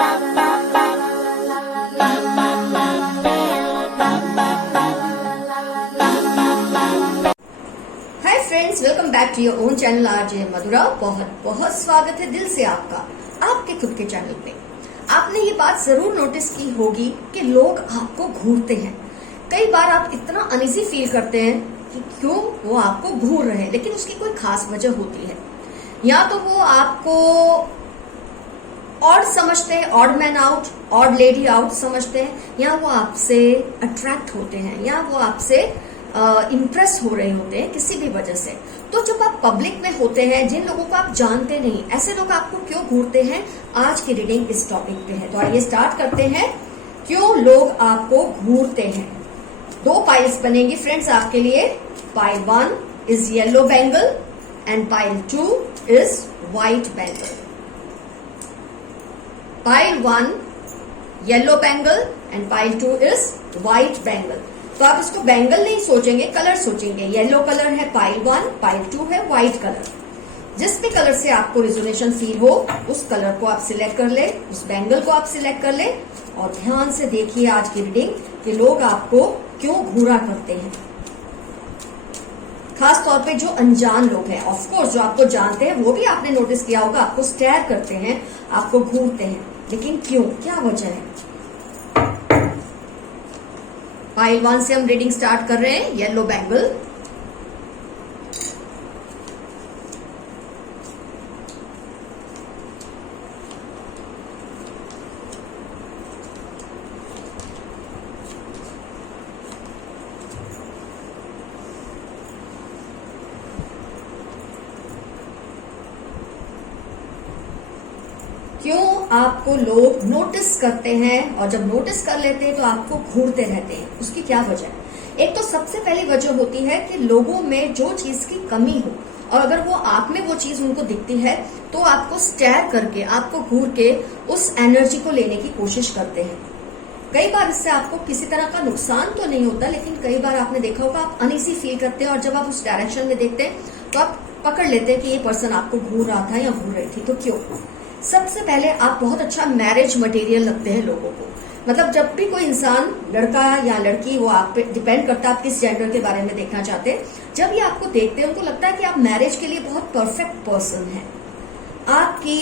Friends, welcome back to your own channel RJ Madhura. बहुत बहुत स्वागत है दिल से आपका आपके खुद के चैनल पे। आपने ये बात जरूर नोटिस की होगी कि लोग आपको घूरते हैं। कई बार आप इतना अनईजी फील करते हैं कि क्यों वो आपको घूर रहे हैं, लेकिन उसकी कोई खास वजह होती है। या तो वो आपको ऑड समझते हैं, odd man out, odd lady out समझते हैं, या वो आपसे अट्रैक्ट होते हैं, या वो आपसे इम्प्रेस हो रहे होते हैं किसी भी वजह से। तो जब आप पब्लिक में होते हैं, जिन लोगों को आप जानते नहीं, ऐसे लोग आपको क्यों घूरते हैं, आज की रीडिंग इस टॉपिक पे है। तो आइए स्टार्ट करते हैं, क्यों लोग आपको घूरते हैं। 2 पाइल्स बनेंगी फ्रेंड्स आपके लिए। Pile 1 is yellow bangle and pile 2 is white bangle. Pile 1 yellow bangle and pile 2 is white bangle. तो आप इसको बैंगल नहीं सोचेंगे, कलर सोचेंगे। येलो कलर है पाइल 1, पाइल 2 है व्हाइट कलर। जिस भी कलर से आपको रिजोनेशन फील हो, उस कलर को आप सिलेक्ट कर ले, उस बैंगल को आप सिलेक्ट कर ले, और ध्यान से देखिए आज की रीडिंग कि लोग आपको क्यों घूरा करते हैं। खास तौर पे जो अनजान लोग हैं, ऑफकोर्स जो आपको जानते हैं वो भी आपने नोटिस किया होगा, आपको स्टेयर करते हैं, आपको घूरते हैं, लेकिन क्यों, क्या वजह है। पाइल 1 से हम रीडिंग स्टार्ट कर रहे हैं। येलो बैंगल, क्यों आपको लोग नोटिस करते हैं, और जब नोटिस कर लेते हैं तो आपको घूरते रहते हैं, उसकी क्या वजह है। एक तो सबसे पहली वजह होती है कि लोगों में जो चीज की कमी हो, और अगर वो आप में वो चीज उनको दिखती है, तो आपको स्टेयर करके, आपको घूर के उस एनर्जी को लेने की कोशिश करते हैं। कई बार इससे आपको किसी तरह का नुकसान तो नहीं होता, लेकिन कई बार आपने देखा होगा आप अनईजी फील करते हैं, और जब आप उस डायरेक्शन में देखते हैं तो आप पकड़ लेते हैं कि ये पर्सन आपको घूर रहा था या घूर रही थी। तो क्यों। सबसे पहले आप बहुत अच्छा मैरिज मटेरियल लगते हैं लोगों को। मतलब जब भी कोई इंसान, लड़का या लड़की, वो आप पे डिपेंड करता है आप किस जेंडर के बारे में देखना चाहते हैं, जब ये आपको देखते हैं उनको लगता है कि आप मैरिज के लिए बहुत परफेक्ट पर्सन हैं। आपकी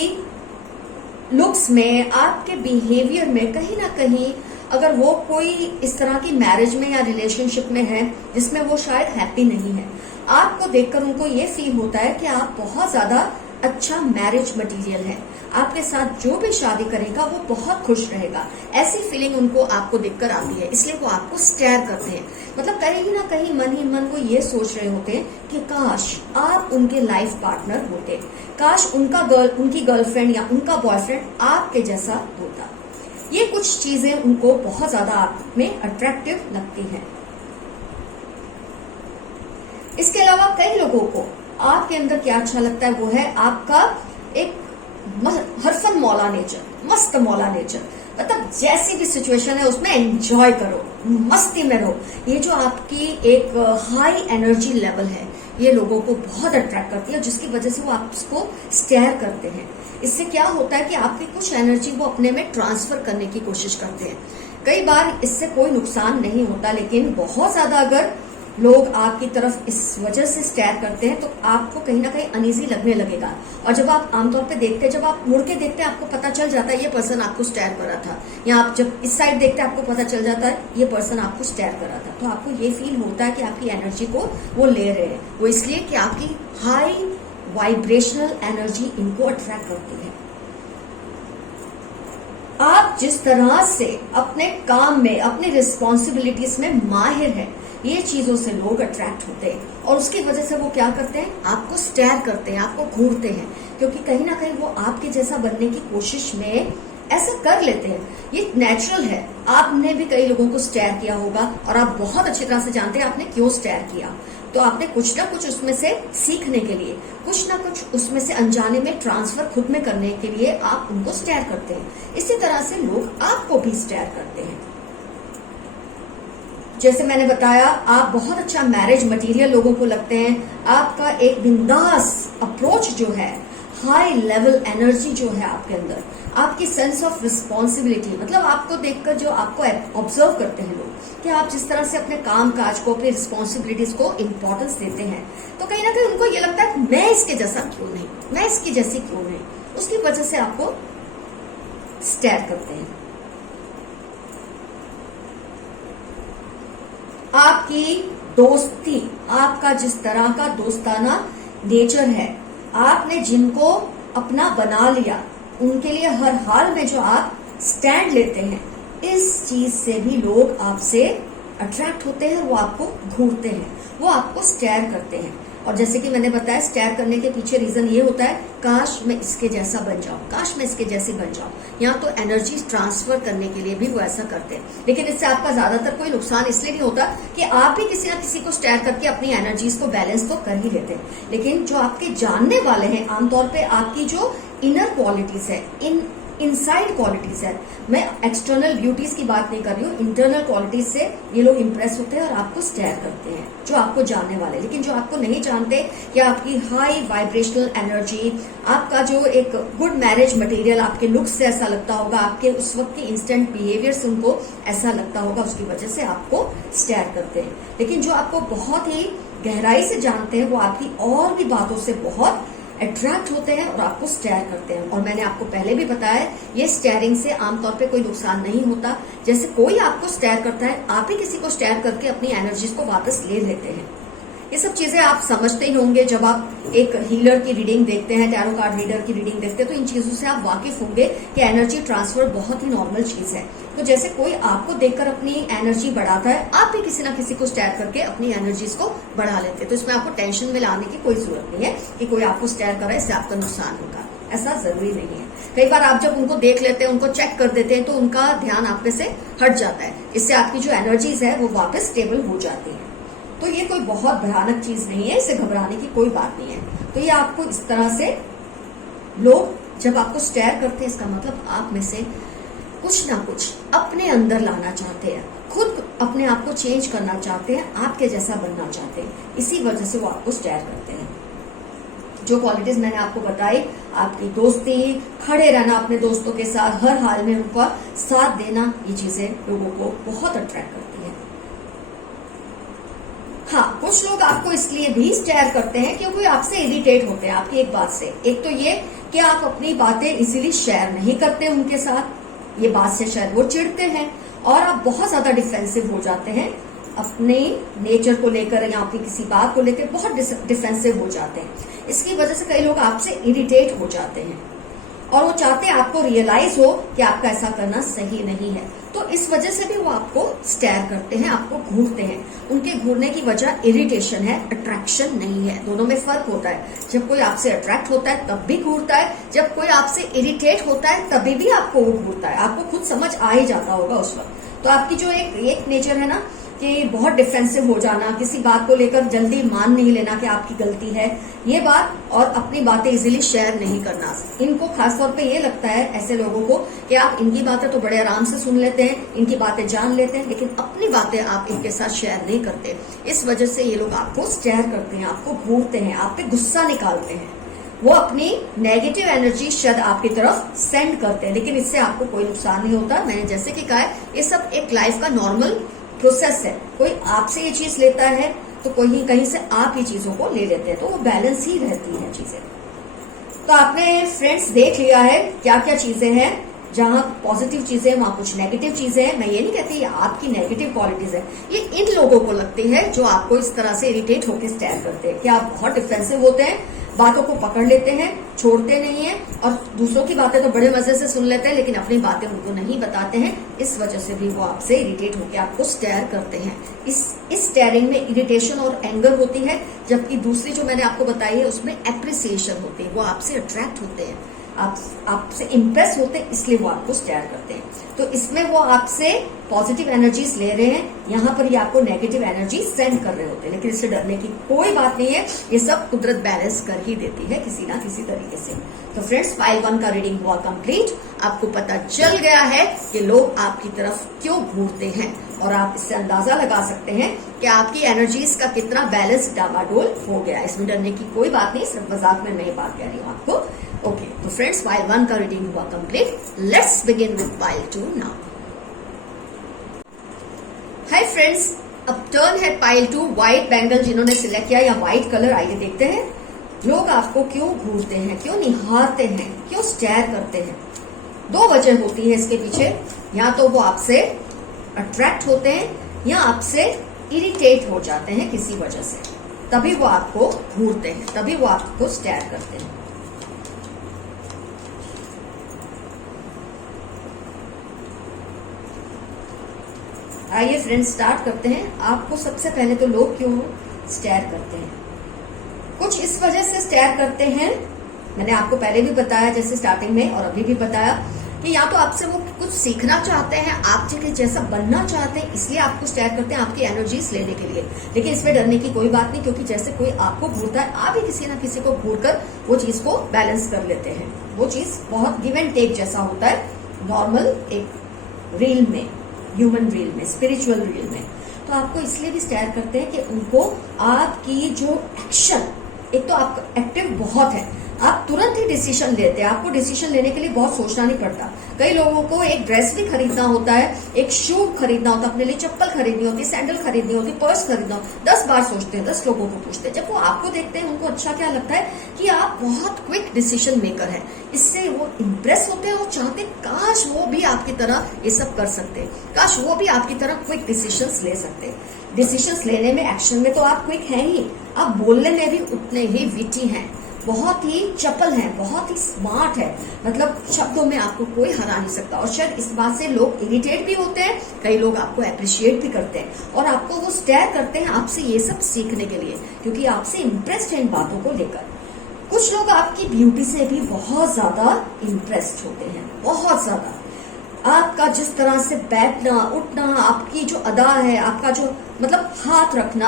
लुक्स में, आपके बिहेवियर में कहीं ना कहीं, अगर वो कोई इस तरह की मैरिज में या रिलेशनशिप में है जिसमें वो शायद हैप्पी नहीं है, आपको देखकर उनको ये फील होता है कि आप बहुत ज्यादा अच्छा मैरिज मटेरियल है, आपके साथ जो भी शादी करेगा वो बहुत खुश रहेगा। ऐसी फीलिंग उनको आपको देखकर आती है, इसलिए वो आपको स्टेयर करते हैं। मतलब कहीं ना कहीं मन ही मन वो ये सोच रहे होते हैं कि काश आप उनके लाइफ पार्टनर होते, काश उनकी गर्लफ्रेंड या उनका बॉयफ्रेंड आपके जैसा होता। ये कुछ चीजें उनको बहुत ज्यादा आप में अट्रैक्टिव लगती हैं। इसके अलावा कई लोगों को आपके अंदर क्या अच्छा लगता है, वो है आपका एक हरफन मौला नेचर, मस्त मौला नेचर। मतलब जैसी भी सिचुएशन है उसमें एंजॉय करो, मस्ती में रहो। ये जो आपकी एक हाई एनर्जी लेवल है, ये लोगों को बहुत अट्रैक्ट करती है, जिसकी वजह से वो आपको स्टेयर करते हैं। इससे क्या होता है कि आपकी कुछ एनर्जी वो अपने में ट्रांसफर करने की कोशिश करते हैं। कई बार इससे कोई नुकसान नहीं होता, लेकिन बहुत ज्यादा अगर लोग आपकी तरफ इस वजह से स्टेयर करते हैं तो आपको कहीं ना कहीं अनईजी लगने लगेगा। और जब आप आमतौर पे देखते हैं, जब आप मुड़ के देखते हैं, आपको पता चल जाता है ये पर्सन आपको स्टेयर कर रहा था, या आप जब इस साइड देखते हैं आपको पता चल जाता है ये पर्सन आपको स्टेयर कर रहा था। तो आपको ये फील होता है कि आपकी एनर्जी को वो ले रहे हैं। वो इसलिए कि आपकी हाई वाइब्रेशनल एनर्जी इनको अट्रैक्ट करती है। आप जिस तरह से अपने काम में, अपनी रिस्पॉन्सिबिलिटीज में माहिर है, ये चीजों से लोग अट्रैक्ट होते हैं, और उसकी वजह से वो क्या करते हैं, आपको स्टेयर करते हैं, आपको घूरते हैं, क्योंकि कहीं ना कहीं वो आपके जैसा बनने की कोशिश में ऐसे कर लेते हैं। ये नेचुरल है। आपने भी कई लोगों को स्टेयर किया होगा, और आप बहुत अच्छी तरह से जानते हैं आपने क्यों स्टेयर किया। तो आपने कुछ ना कुछ उसमें से सीखने के लिए, कुछ ना कुछ उसमें से अनजाने में ट्रांसफर खुद में करने के लिए आप उनको स्टेयर करते हैं। इसी तरह से लोग आपको भी स्टेयर करते हैं। जैसे मैंने बताया, आप बहुत अच्छा मैरिज मटेरियल लोगों को लगते हैं। आपका एक बिंदास अप्रोच जो है, हाई लेवल एनर्जी जो है आपके अंदर, आपकी सेंस ऑफ रिस्पॉन्सिबिलिटी, मतलब आपको देखकर जो आपको ऑब्जर्व करते हैं लोग कि आप जिस तरह से अपने काम काज को, अपनी रिस्पॉन्सिबिलिटीज को इंपॉर्टेंस देते हैं, तो कहीं ना कहीं उनको ये लगता है मैं इसके जैसा क्यों नहीं, मैं इसकी जैसी क्यों नहीं, उसकी वजह से आपको स्टेयर करते हैं। आपकी दोस्ती, आपका जिस तरह का दोस्ताना नेचर है, आपने जिनको अपना बना लिया, उनके लिए हर हाल में जो आप स्टैंड लेते हैं, इस चीज से भी लोग आपसे अट्रैक्ट होते हैं, वो आपको घूरते हैं, वो आपको स्टेयर करते हैं। और जैसे कि मैंने बताया, स्टेयर करने के पीछे रीजन ये होता है, काश मैं इसके जैसा बन जाऊं, काश मैं इसके जैसी बन जाऊं। यहाँ तो एनर्जी ट्रांसफर करने के लिए भी वो ऐसा करते हैं, लेकिन इससे आपका ज्यादातर कोई नुकसान इसलिए नहीं होता कि आप भी किसी ना किसी को स्टेयर करके अपनी एनर्जीज को बैलेंस तो कर ही लेते हैं। लेकिन जो आपके जानने वाले हैं, आमतौर पे आपकी जो इनर क्वालिटीज है, इनसाइड क्वालिटीज है, मैं एक्सटर्नल ब्यूटीज की बात नहीं कर रही हूँ, इंटरनल क्वालिटीज से ये लोग इंप्रेस होते हैं और आपको स्टेयर करते हैं, जो आपको जानने वाले। लेकिन जो आपको नहीं जानते कि आपकी हाई वाइब्रेशनल एनर्जी, आपका जो एक गुड मैरिज मटेरियल आपके लुक से ऐसा लगता होगा, आपके उस वक्त के इंस्टेंट बिहेवियर से उनको ऐसा लगता होगा, उसकी वजह से आपको स्टेयर करते हैं। लेकिन जो आपको बहुत ही गहराई से जानते हैं, वो आपकी और भी बातों से बहुत अट्रैक्ट होते हैं और आपको स्टेयर करते हैं। और मैंने आपको पहले भी बताया, ये स्टेयरिंग से आमतौर पे कोई नुकसान नहीं होता। जैसे कोई आपको स्टेयर करता है, आप ही किसी को स्टेयर करके अपनी एनर्जीज को वापस ले लेते हैं। ये सब चीजें आप समझते ही होंगे जब आप एक हीलर की रीडिंग देखते हैं, टैरो कार्ड रीडर की रीडिंग देखते हैं, तो इन चीजों से आप वाकिफ होंगे कि एनर्जी ट्रांसफर बहुत ही नॉर्मल चीज है। तो जैसे कोई आपको देखकर अपनी एनर्जी बढ़ाता है, आप भी किसी ना किसी को स्टेयर करके अपनी एनर्जीज को बढ़ा लेते हैं। तो इसमें आपको टेंशन में लाने की कोई जरूरत नहीं है कि कोई आपको स्टेयर करे, इससे आपका नुकसान होगा, ऐसा जरूरी नहीं है। कई बार आप जब उनको देख लेते हैं, उनको चेक कर देते हैं, तो उनका ध्यान आप पे से हट जाता है। इससे आपकी जो एनर्जीज है वो वापस स्टेबल हो जाती है। तो ये कोई बहुत भयानक चीज नहीं है, इससे घबराने की कोई बात नहीं है। तो ये आपको इस तरह से लोग जब आपको स्टेयर करते हैं, इसका मतलब आप में से कुछ ना कुछ अपने अंदर लाना चाहते हैं, खुद अपने आप को चेंज करना चाहते हैं, आपके जैसा बनना चाहते हैं, इसी वजह से वो आपको स्टेयर करते हैं। जो क्वालिटीज मैंने आपको बताई, आपकी दोस्ती, खड़े रहना अपने दोस्तों के साथ, हर हाल में उनका साथ देना, ये चीजें लोगों को बहुत अट्रैक्ट करती है। हाँ, कुछ लोग आपको इसलिए भी स्टेयर करते हैं क्योंकि आपसे इरिटेट होते हैं आपकी एक बात से। एक तो ये कि आप अपनी बातें इजीली शेयर नहीं करते उनके साथ, ये बात से शायद वो चिढ़ते हैं, और आप बहुत ज्यादा डिफेंसिव हो जाते हैं अपने नेचर को लेकर या आपकी किसी बात को लेकर बहुत डिफेंसिव हो जाते हैं। इसकी वजह से कई लोग आपसे इरिटेट हो जाते हैं और वो चाहते हैं आपको रियलाइज हो कि आपका ऐसा करना सही नहीं है। तो इस वजह से भी वो आपको स्टेयर करते हैं, आपको घूरते हैं। उनके घूरने की वजह इरिटेशन है, अट्रैक्शन नहीं है। दोनों में फर्क होता है। जब कोई आपसे अट्रैक्ट होता है तब भी घूरता है, जब कोई आपसे इरिटेट होता है तभी भी आपको वो घूरता है। आपको खुद समझ आ ही जाता होगा उस वक्त। तो आपकी जो एक नेचर है ना कि बहुत डिफेंसिव हो जाना, किसी बात को लेकर जल्दी मान नहीं लेना कि आपकी गलती है, ये बात, और अपनी बातें इजीली शेयर नहीं करना, इनको खासतौर पे ये लगता है ऐसे लोगों को कि आप इनकी बातें तो बड़े आराम से सुन लेते हैं, इनकी बातें जान लेते हैं, लेकिन अपनी बातें आप इनके साथ शेयर नहीं करते। इस वजह से ये लोग आपको स्टेयर करते हैं, आपको घूरते हैं, आप पे गुस्सा निकालते हैं। वो अपनी नेगेटिव एनर्जी शायद आपकी तरफ सेंड करते हैं, लेकिन इससे आपको कोई नुकसान नहीं होता। मैंने जैसे कि कहा है, ये सब एक लाइफ का नॉर्मल प्रोसेस है। कोई आपसे ये चीज लेता है तो कोई कहीं से आप ये चीजों को ले लेते हैं, तो वो बैलेंस ही रहती है चीजें। तो आपने फ्रेंड्स देख लिया है क्या क्या चीजें हैं, जहां पॉजिटिव चीजें वहां कुछ नेगेटिव चीजें हैं। मैं ये नहीं कहती ये आपकी नेगेटिव क्वालिटीज है, ये इन लोगों को लगती है जो आपको इस तरह से इरिटेट होकर स्टेयर करते हैं कि आप बहुत डिफेंसिव होते हैं, बातों को पकड़ लेते हैं, छोड़ते नहीं है, और दूसरों की बातें तो बड़े मजे से सुन लेते हैं लेकिन अपनी बातें उनको नहीं बताते हैं। इस वजह से भी वो आपसे इरिटेट होकर आपको स्टेयर करते हैं। इस स्टेयरिंग में इरिटेशन और एंगर होती है, जबकि दूसरी जो मैंने आपको बताई है उसमें एप्रिसिएशन होती है। वो आपसे अट्रैक्ट होते हैं, आपसे इम्प्रेस होते हैं, इसलिए वो आपको स्टेयर करते हैं। तो इसमें वो आपसे पॉजिटिव एनर्जीज ले रहे हैं, यहाँ पर ये आपको नेगेटिव एनर्जी सेंड कर रहे होते हैं, लेकिन इससे डरने की कोई बात नहीं है। ये सब कुदरत बैलेंस कर ही देती है किसी ना किसी तरीके से। तो फ्रेंड्स, फाइल 1 का रीडिंग हुआ कंप्लीट। आपको पता चल गया है कि लोग आपकी तरफ क्यों घूरते हैं, और आप इससे अंदाजा लगा सकते हैं कि आपकी एनर्जीज का कितना बैलेंस डामाडोल हो गया। इसमें डरने की कोई बात नहीं, सिर्फ मजाक में मैं ये बात कह रही हूँ आपको। ओके, तो फ्रेंड्स पाइल 1 का रीडिंग हुआ complete. Let's begin with pile 2 now. Hi friends, अब टर्न है पाइल 2। व्हाइट बैंगल जिन्होंने सिलेक्ट किया या व्हाइट कलर, आइए देखते हैं लोग आपको क्यों घूरते हैं, क्यों निहारते हैं, क्यों स्टेयर करते हैं। 2 वजह होती है इसके पीछे। या तो वो आपसे अट्रैक्ट होते हैं या आपसे इरिटेट हो जाते हैं किसी वजह से, तभी वो आपको घूरते हैं, तभी वो आपको स्टेयर करते हैं। आइए फ्रेंड्स स्टार्ट करते हैं। आपको सबसे पहले तो लोग क्यों स्टेयर करते हैं? कुछ इस वजह से स्टेयर करते हैं, मैंने आपको पहले भी बताया जैसे स्टार्टिंग में और अभी भी बताया कि या तो आपसे वो कुछ सीखना चाहते हैं, आपके जैसा बनना चाहते हैं, इसलिए आपको स्टेयर करते हैं आपकी एनर्जीज लेने के लिए। लेकिन इसमें डरने की कोई बात नहीं, क्योंकि जैसे कोई आपको घूरता है, आप भी किसी ना किसी को घूर कर वो चीज को बैलेंस कर लेते हैं। वो चीज बहुत गिव एंड टेक जैसा होता है नॉर्मल एक रील में, ह्यूमन रील में, स्पिरिचुअल रील में। तो आपको इसलिए भी स्टेयर करते हैं कि उनको आपकी जो एक्शन, एक तो आप एक्टिव बहुत है, आप तुरंत ही डिसीजन लेते हैं, आपको डिसीजन लेने के लिए बहुत सोचना नहीं पड़ता। कई लोगों को एक ड्रेस भी खरीदना होता है, एक शू खरीदना होता है, अपने लिए चप्पल खरीदनी होती है, सैंडल खरीदनी होती है, पर्स खरीदना हो, 10 बार सोचते हैं, 10 लोगों को पूछते हैं। जब वो आपको देखते हैं उनको अच्छा क्या लगता है कि आप बहुत क्विक डिसीजन मेकर हैं। इससे वो इम्प्रेस होते हैं और चाहते काश वो भी आपकी तरह ये सब कर सकते, काश वो भी आपकी तरह क्विक डिसीजन ले सकते। डिसीजन लेने में, एक्शन में तो आप क्विक हैं ही, आप बोलने में भी उतने ही विटी हैं, बहुत ही चपल है, बहुत ही स्मार्ट है। मतलब शब्दों में आपको कोई हरा नहीं सकता। और शायद इस बात से लोग इरिटेट भी होते हैं, कई लोग आपको अप्रिशिएट भी करते हैं और आपको वो स्टेयर करते हैं आपसे ये सब सीखने के लिए, क्योंकि आपसे इम्प्रेस्ड है इन बातों को लेकर। कुछ लोग आपकी ब्यूटी से भी बहुत ज्यादा इम्प्रेस्ड होते हैं, बहुत ज्यादा। आपका जिस तरह से बैठना उठना, आपकी जो अदा है, आपका जो मतलब हाथ रखना,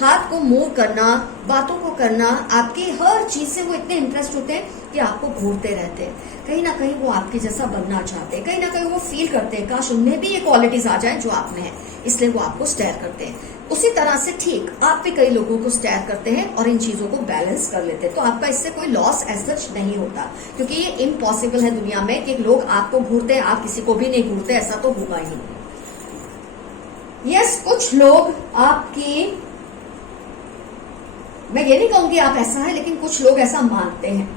हाथ को मूव करना, बातों को करना, आपकी हर चीज से वो इतने इंटरेस्ट होते हैं कि आपको घूरते रहते हैं। कहीं ना कहीं वो आपके जैसा बनना चाहते हैं, कहीं ना कहीं वो फील करते हैं काश उनमें भी ये क्वालिटीज आ जाए जो आप में है, इसलिए वो आपको स्टेयर करते हैं। उसी तरह से ठीक आप भी कई लोगों को स्टेयर करते हैं और इन चीजों को बैलेंस कर लेते हैं। तो आपका इससे कोई लॉस एज सच नहीं होता, क्योंकि ये इम्पॉसिबल है दुनिया में कि लोग आपको घूरते हैं, आप किसी को भी नहीं घूरते, ऐसा तो होगा ही नहीं। यस, कुछ लोग आपकी, मैं ये नहीं कहूंगी आप ऐसा है, लेकिन कुछ लोग ऐसा मानते हैं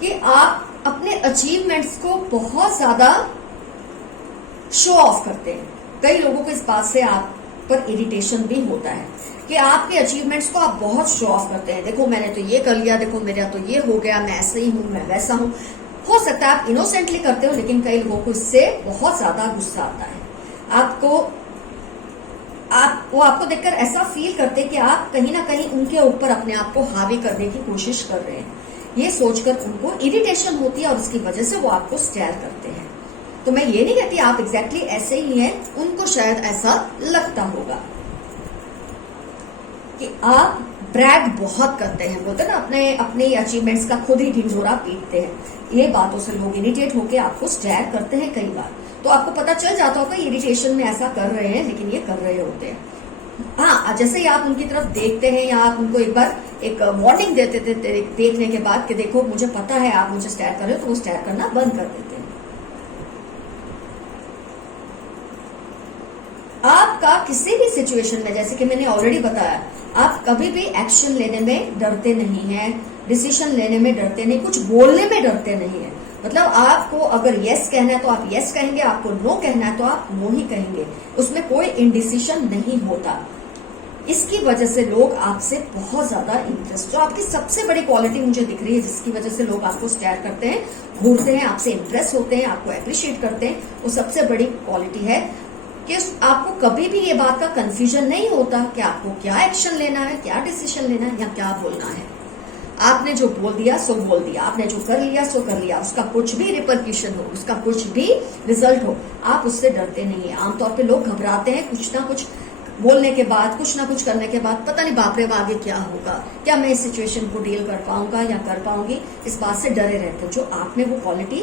कि आप अपने अचीवमेंट्स को बहुत ज्यादा शो ऑफ करते हैं। कई लोगों को इस बात से आप पर इरिटेशन भी होता है कि आपके अचीवमेंट्स को आप बहुत शो ऑफ करते हैं। देखो मैंने तो ये कर लिया, देखो मेरा तो ये हो गया, मैं ऐसे ही हूं, मैं वैसा हूं। हो सकता है आप इनोसेंटली करते हो, लेकिन कई लोगों को इससे बहुत ज्यादा गुस्सा आता है। वो आपको देखकर ऐसा फील करते हैं कि आप कहीं ना कहीं उनके ऊपर अपने आप को हावी करने की कोशिश कर रहे हैं। ये सोचकर उनको इरिटेशन होती है और उसकी वजह से वो आपको स्टेयर करते हैं। तो मैं ये नहीं कहती आप एग्जैक्टली ऐसे ही हैं, उनको शायद ऐसा लगता होगा कि आप ब्रैग बहुत करते हैं, बोलते हैं ना, अपने अचीवमेंट्स का खुद ही ढिंढोरा पीटते हैं। ये बातों से लोग इरिटेट होकर आपको स्टेयर करते हैं कई बार। तो आपको पता चल जाता होगा इरिटेशन में ऐसा कर रहे हैं, लेकिन ये कर रहे होते हैं। हाँ, जैसे ही आप उनकी तरफ देखते हैं या आप उनको एक बार एक वार्निंग देते थे देखने के बाद कि देखो मुझे पता है आप मुझे स्टेयर कर रहे हो, तो वो स्टेयर करना बंद कर देते हैं। आपका किसी भी सिचुएशन में, जैसे कि मैंने ऑलरेडी बताया, आप कभी भी एक्शन लेने में डरते नहीं हैं, डिसीजन लेने में डरते नहीं, कुछ बोलने में डरते नहीं है। मतलब आपको अगर यस कहना है तो आप यस कहेंगे, आपको नो कहना है तो आप नो ही कहेंगे, उसमें कोई इंडिसीजन नहीं होता। इसकी वजह से लोग आपसे बहुत ज्यादा इंटरेस्ट, जो आपकी सबसे बड़ी क्वालिटी मुझे दिख रही है जिसकी वजह से लोग आपको स्टेयर करते हैं, घूरते हैं, आपसे इंप्रेस होते हैं, आपको अप्रिशिएट करते हैं, वो सबसे बड़ी क्वालिटी है कि आपको कभी भी ये बात का कंफ्यूजन नहीं होता कि आपको क्या एक्शन लेना है, क्या डिसीजन लेना है या क्या बोलना है। आपने जो बोल दिया सो बोल दिया, आपने जो कर लिया सो कर लिया, उसका कुछ भी रिपरक्यूशन हो, उसका कुछ भी रिजल्ट हो, आप उससे डरते नहीं है। आमतौर पे लोग घबराते हैं कुछ ना कुछ बोलने के बाद, कुछ ना कुछ करने के बाद, पता नहीं बाप रे आगे क्या होगा, क्या मैं इस सिचुएशन को डील कर पाऊंगा या कर पाऊंगी, इस बात से डरे रहते हैं। जो आप में वो क्वालिटी,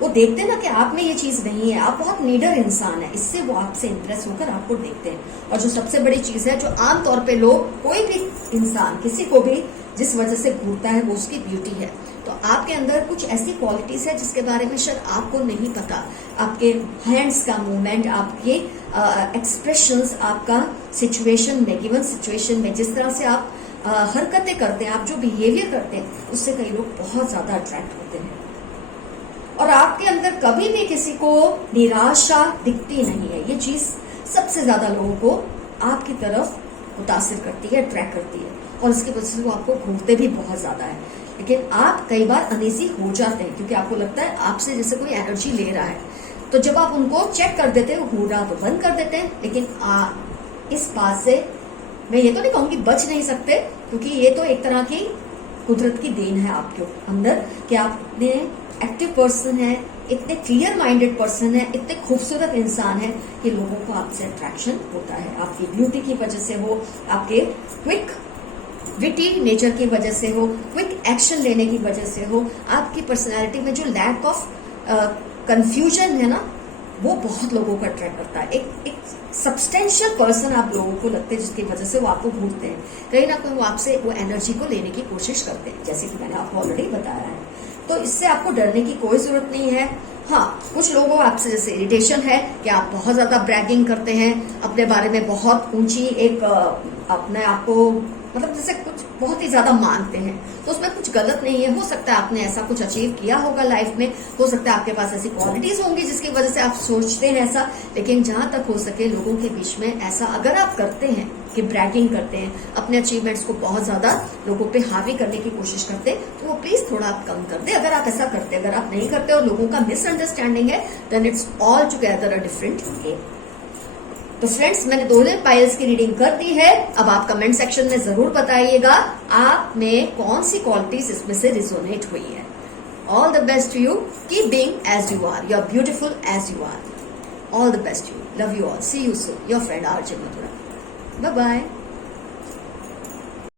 वो देखते हैं ना कि आप में ये चीज नहीं है, आप बहुत नीडर इंसान है, इससे वो आपसे इंप्रेस होकर आपको देखते हैं। और जो सबसे बड़ी चीज है, जो आमतौर पे लोग, कोई भी इंसान किसी को भी जिस वजह से घूरता है, वो उसकी ब्यूटी है। तो आपके अंदर कुछ ऐसी क्वालिटीज है जिसके बारे में शायद आपको नहीं पता। आपके हैंड्स का मूवमेंट, आपके एक्सप्रेशंस, आपका सिचुएशन में, गिवन सिचुएशन में जिस तरह से आप हरकतें करते हैं, आप जो बिहेवियर करते हैं, उससे कई लोग बहुत ज्यादा अट्रैक्ट होते हैं। और आपके अंदर कभी भी किसी को निराशा दिखती नहीं है। ये चीज सबसे ज्यादा लोगों को आपकी तरफ मुतासिर करती है, अट्रैक्ट करती है, और इसकी वजह से वो आपको घूरते भी बहुत ज्यादा है। लेकिन आप कई बार अनईजी हो जाते हैं क्योंकि आपको लगता है आपसे जैसे कोई एनर्जी ले रहा है। तो जब आप उनको चेक कर देते हैं, घूरना तो बंद कर देते हैं। लेकिन इस बात से मैं ये तो नहीं कहूंगी बच नहीं सकते, क्योंकि ये तो एक तरह की कुदरत की देन है आपके अंदर कि आप इतने एक्टिव पर्सन है, इतने क्लियर माइंडेड पर्सन है, इतने खूबसूरत इंसान है कि लोगों को आपसे अट्रैक्शन होता है। आपकी ब्यूटी की वजह से हो, आपके क्विक विटी नेचर की वजह से हो, क्विक एक्शन लेने की वजह से हो, आपकी पर्सनालिटी में जो लैक ऑफ कंफ्यूजन है ना, वो बहुत लोगों को अट्रैक्ट करता है। एक सब्सटेंशियल पर्सन आप लोगों को लगते हैं जिसकी वजह से वो आपको घूरते हैं। कहीं ना कहीं वो आपसे वो एनर्जी को लेने की कोशिश करते हैं, जैसे कि मैंने आपको ऑलरेडी बताया है। तो इससे आपको डरने की कोई जरूरत नहीं है। हाँ, कुछ लोगों आपसे जैसे इरिटेशन है कि आप बहुत ज्यादा ब्रैगिंग करते हैं, अपने बारे में बहुत ऊंची एक अपने आपको मतलब जैसे कुछ बहुत ही ज्यादा मानते हैं, तो उसमें कुछ गलत नहीं है। हो सकता है आपने ऐसा कुछ अचीव किया होगा लाइफ में, हो सकता है आपके पास ऐसी क्वालिटीज होंगी जिसकी वजह से आप सोचते हैं ऐसा। लेकिन जहां तक हो सके लोगों के बीच में ऐसा अगर आप करते हैं कि ब्रैगिंग करते हैं, अपने अचीवमेंट्स को बहुत ज्यादा लोगों पे हावी करने की कोशिश करते हैं, तो वो प्लीज थोड़ा आप कम कर दे। अगर आप ऐसा करते, अगर आप नहीं करते और लोगों का मिसअंडरस्टैंडिंग है, then it's all together a different game. तो फ्रेंड्स, मैंने दोनों पाइल्स की रीडिंग कर दी है। अब आप कमेंट सेक्शन में जरूर बताइएगा आप में कौन सी क्वालिटीज इसमें से रिजोनेट हुई है। All the best to you, keep being as you are, you are beautiful as you are. All the best to you, love you all, see you soon, your friend RJ Madhura. Bye bye.